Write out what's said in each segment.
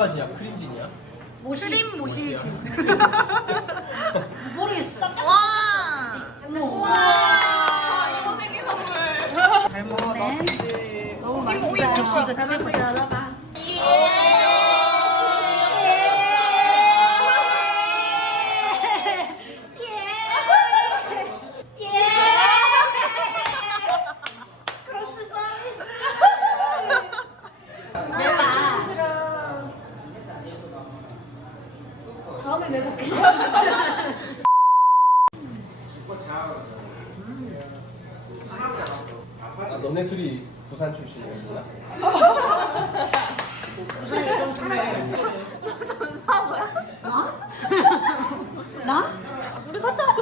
바지야 크림진이야? 크림 모시진. 모르겠어. 와. 와. 이거 생일 선물. 잘 먹네. 너무 맛있다. 접시 이거 열어봐. 크로스 서비스. 다음에 매볼게. 아, 너네 둘이 부산 출신이었구나? 나? 우리 같은.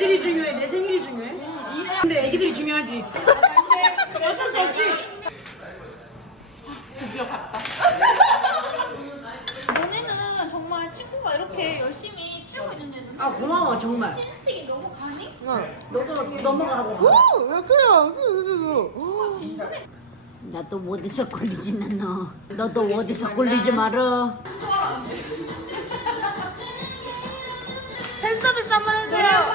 애들이 중요해? 내 생일이 중요해? 근데 애기들이 중요하지. 어쩔 수 없지. 너네는 정말 친구가 이렇게 열심히 치우고 있는 데는 아 고마워 정말. 스틱이 너무 가니? 너도 넘어가고. 오, 왜 그래요? 나도 어디서 꼴리지 않너? 너도 어디서 꼴리지 말어 팬 서비스 한번 해주세요.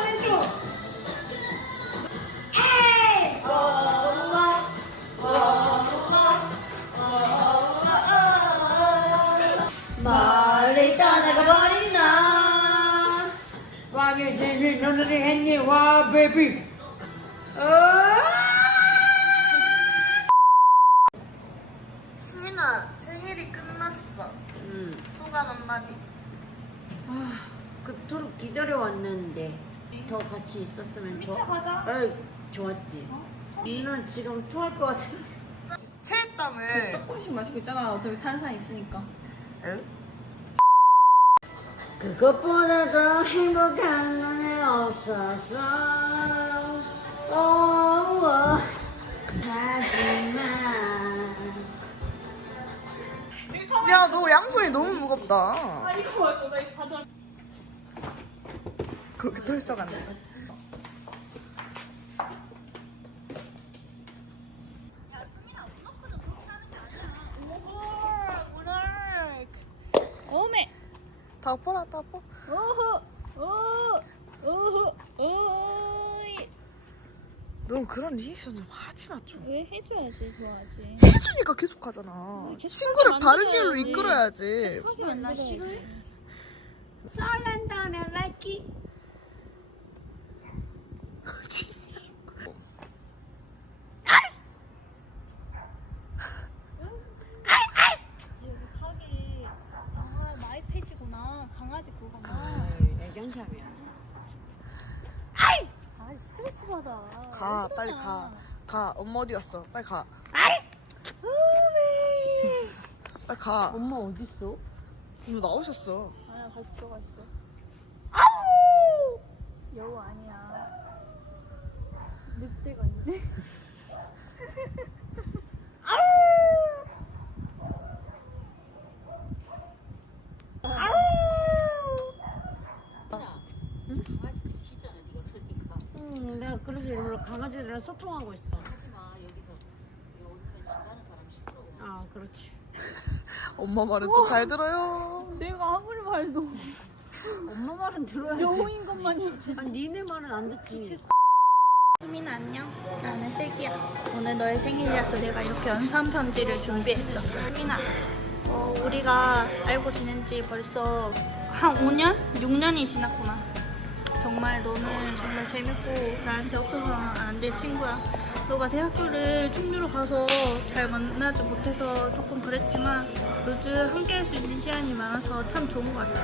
멀리 떠나가 버린다 왕의 너는 했니 와 베이비 수민아, 생일이 끝났어. 음, 소감 한마디. 아, 그토록 기다려왔는데 더 같이 있었으면 좋아 차 가자. 아이, 좋았지 난 지금 토할 것 같은데 체했담을. 조금씩 마시고 있잖아. 어차피 탄산 있으니까. 응? 그것보다 더 행복한 건 없었어 오, 하지만 야, 너 양손이 너무 무겁다. 아 이거 말고 나 이거 가져. 그렇게 털썩한데. 오메. 다 엎어라, 다 엎어. 오호. 오. 오호. 오이. 넌 그런 리액션 좀 하지 마, 좀. 왜 해줘야지 좋아하지. 해주니까 계속 하잖아. 계속 친구를 바른 길로 만들어야지. 이끌어야지. 하게 나 싫어해. 설렌다면 라이키 여기 가게. 아 마이펫이구나. 강아지 그거구나. 아, 애견샵이야 아 스트레스 받아. 가, 빨리 가. 가. 엄마 어디 갔어? 빨리 가. 빨리 가. 엄마 어딨어? 너 나오셨어. 아야 다시 들어가 있어. 아우. 여우 아니야. 늑대가 있네. 강아지들이 쉬잖아 네가 그러니까 응 내가 그래서 일부러 강아지들이랑 소통하고 있어 하지마 여기서 여기 오면 잠자는 사람 시끄러워 아 그렇지 엄마 말은 또 잘 들어요. 내가 아무리 말도 엄마 말은 들어야지 여우인 것만이. 아니 니네 말은 안 듣지. 슬기야. 오늘 너의 생일이라서 내가 이렇게 연산 편지를 준비했어. 수민아, 어, 우리가 알고 지낸 지 벌써 한 5년? 6년이 지났구나. 정말 너는 정말 재밌고 나한테 없어서는 안 될 친구야. 너가 대학교를 충주로 가서 잘 만나지 못해서 조금 그랬지만 요즘 함께 할 수 있는 시간이 많아서 참 좋은 것 같아.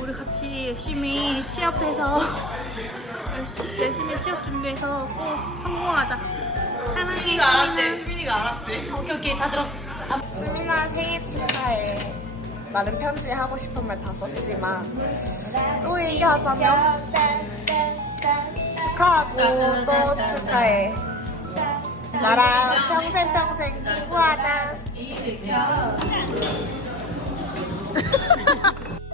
우리 같이 열심히 취업해서 열심히 취업 준비해서 꼭 성공하자. 수민이가 알았대. 수민이가 알았대. 오케이 오케이 다 들었어. 수민아 생일 축하해. 나는 편지 하고 싶은 말 다 썼지만 또 얘기하자면 축하하고 또 축하해. 나랑 평생 평생 친구하자.